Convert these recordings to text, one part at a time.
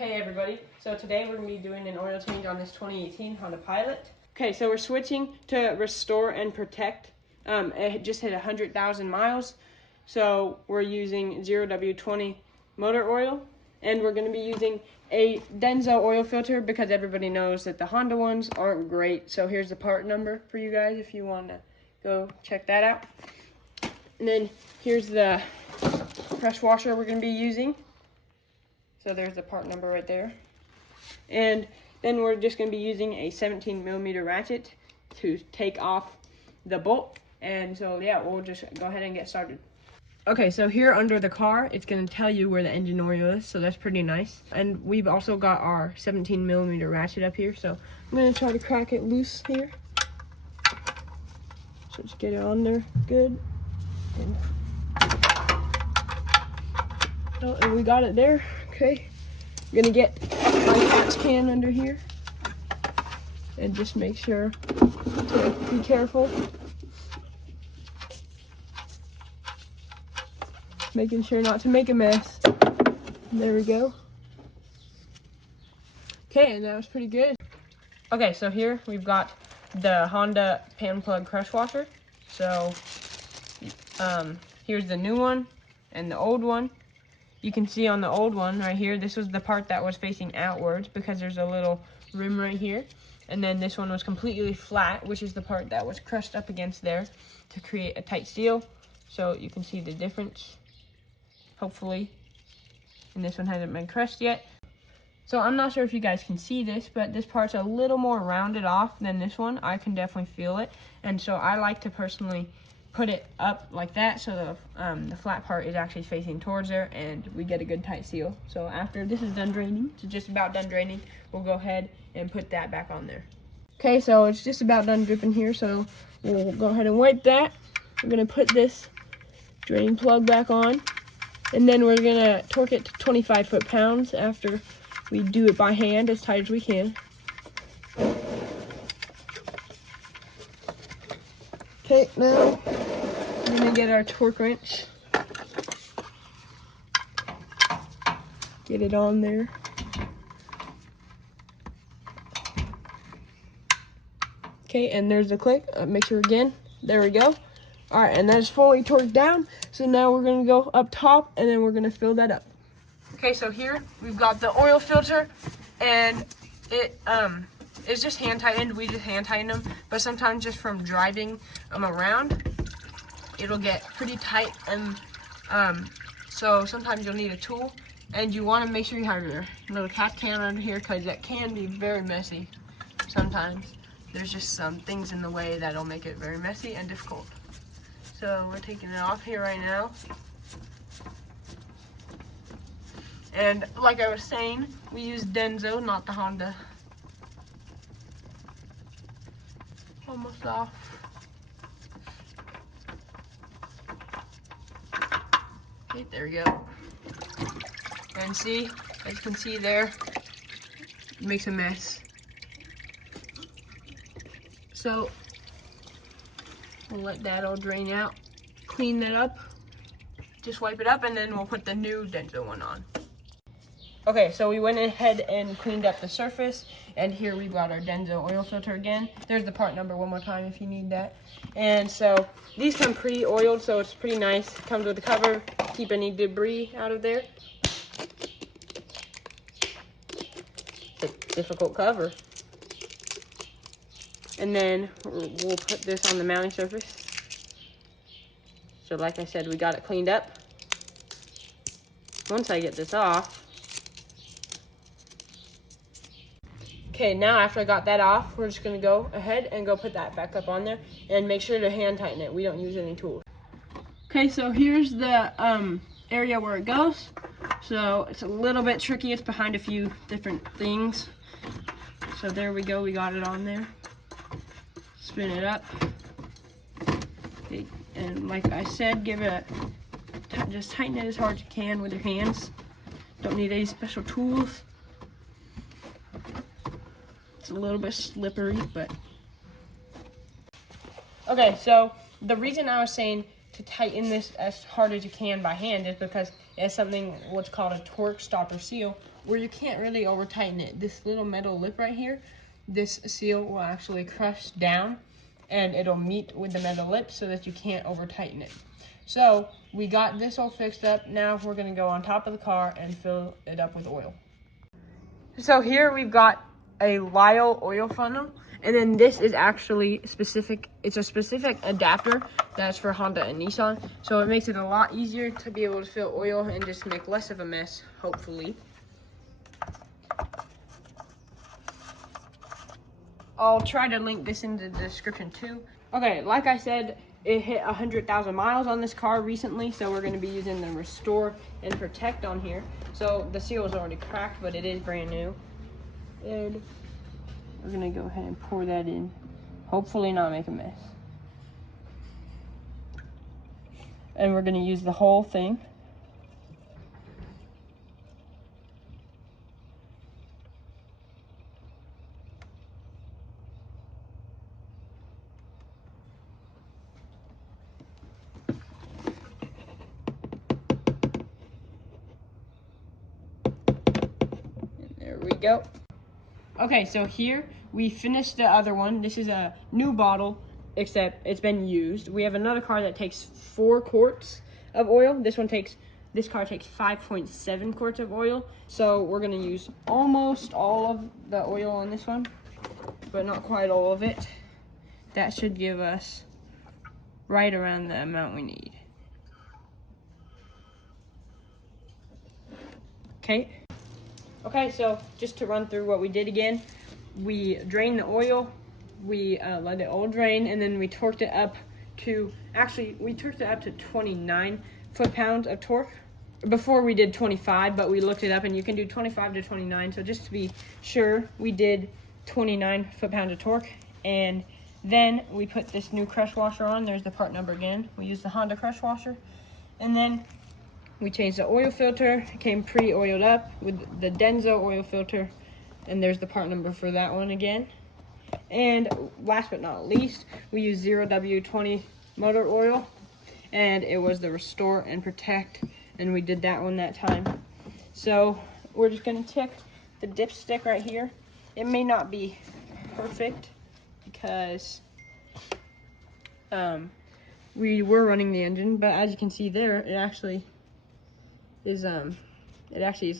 Okay everybody, so today we're going to be doing an oil change on this 2018 Honda Pilot. Okay, so we're switching to Restore and Protect. It just hit 100,000 miles, so we're using 0W20 motor oil, and we're going to be using a Denso oil filter because everybody knows that the Honda ones aren't great. So here's the part number for you guys if you want to go check that out. And then here's the pressure washer we're going to be using. So there's the part number right there. And then we're just going to be using a 17mm ratchet to take off the bolt. And so yeah, we'll just go ahead and get started. Okay, so here under the car, it's going to tell you where the engine oil is, so that's pretty nice. And we've also got our 17mm ratchet up here, so I'm going to try to crack it loose here. So just get it on there good. And we got it there. Okay, I'm gonna get my catch can under here and just make sure to be careful. Making sure not to make a mess. There we go. Okay, and that was pretty good. Okay, so here we've got the Honda pan plug crush washer. So here's the new one and the old one. You can see on the old one right here, this was the part that was facing outwards because there's a little rim right here. And then this one was completely flat, which is the part that was crushed up against there to create a tight seal. So you can see the difference, hopefully. And this one hasn't been crushed yet. So I'm not sure if you guys can see this, but this part's a little more rounded off than this one. I can definitely feel it. And so I like to personally put it up like that so the flat part is actually facing towards there and we get a good tight seal. So after this is done draining, it's just about done draining, we'll go ahead and put that back on there. Okay, so it's just about done dripping here, so we'll go ahead and wipe that. We're gonna put this drain plug back on, and then we're gonna torque it to 25 foot-pounds after we do it by hand as tight as we can. Okay, now we're gonna get our torque wrench. Get it on there. Okay, and there's the click. Make sure again. There we go. All right, and that's fully torqued down. So now we're gonna go up top, and then we're gonna fill that up. Okay, so here we've got the oil filter, and it's just hand tightened. We just hand tighten them, but sometimes just from driving them around, it'll get pretty tight, and so sometimes you'll need a tool, and you want to make sure you have your little cat can under here because that can be very messy. Sometimes there's just some things in the way that'll make it very messy and difficult. So we're taking it off here right now. And like I was saying, we use Denso, not the Honda. Almost off. Okay, there we go. And see, as you can see there, it makes a mess. So we'll let that all drain out, clean that up, just wipe it up, and then we'll put the new Denso one on. Okay, so we went ahead and cleaned up the surface, and here we've got our Denso oil filter again. There's the part number one more time if you need that. And so these come pre-oiled, so it's pretty nice. It comes with a cover, keep any debris out of there. It's a difficult cover. And then we'll put this on the mounting surface. So like I said, we got it cleaned up. Once I get this off, okay, now after I got that off, we're just gonna go ahead and go put that back up on there and make sure to hand tighten it. We don't use any tools. Okay, so here's the area where it goes. So it's a little bit tricky. It's behind a few different things. So there we go, we got it on there. Spin it up. Okay, and like I said, give it just tighten it as hard as you can with your hands. Don't need any special tools. It's a little bit slippery, but okay, so the reason I was saying to tighten this as hard as you can by hand is because it has something what's called a torque stopper seal where you can't really over tighten it. This little metal lip right here, this seal will actually crush down and it'll meet with the metal lip so that you can't over tighten it. So we got this all fixed up. Now we're gonna go on top of the car and fill it up with oil. So here we've got a Lyle oil funnel, and then this is actually specific. It's a specific adapter that's for Honda and Nissan, so it makes it a lot easier to be able to fill oil and just make less of a mess, hopefully. I'll try to link this in the description too. Okay, like I said, it hit 100,000 miles on this car recently, so we're going to be using the Restore and Protect on here. So the seal is already cracked, but it is brand new. And we're going to go ahead and pour that in. Hopefully not make a mess. And we're going to use the whole thing. There we go. Okay, so here we finished the other one. This is a new bottle, except it's been used. We have another car that takes 4 quarts of oil. This car takes 5.7 quarts of oil. So we're gonna use almost all of the oil on this one, but not quite all of it. That should give us right around the amount we need. Okay, so just to run through what we did again, we drained the oil, we let it all drain, and then we torqued it up to, we torqued it up to 29 foot-pounds of torque. Before we did 25, but we looked it up and you can do 25 to 29, so just to be sure, we did 29 foot-pounds of torque. And then we put this new crush washer on. There's the part number again. We used the Honda crush washer. And then we changed the oil filter. It came pre-oiled up with the Denso oil filter. And there's the part number for that one again. And last but not least, we used 0W20 motor oil. And it was the Restore and Protect. And we did that one that time. So we're just going to check the dipstick right here. It may not be perfect because we were running the engine. But as you can see there, it actually is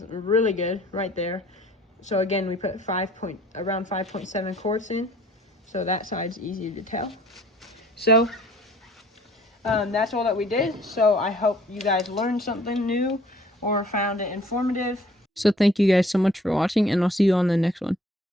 really good right there. So again, we put around 5.7 quarts in, so that side's easy to tell. So that's all that we did. So I hope you guys learned something new or found it informative. So thank you guys so much for watching, and I'll see you on the next one.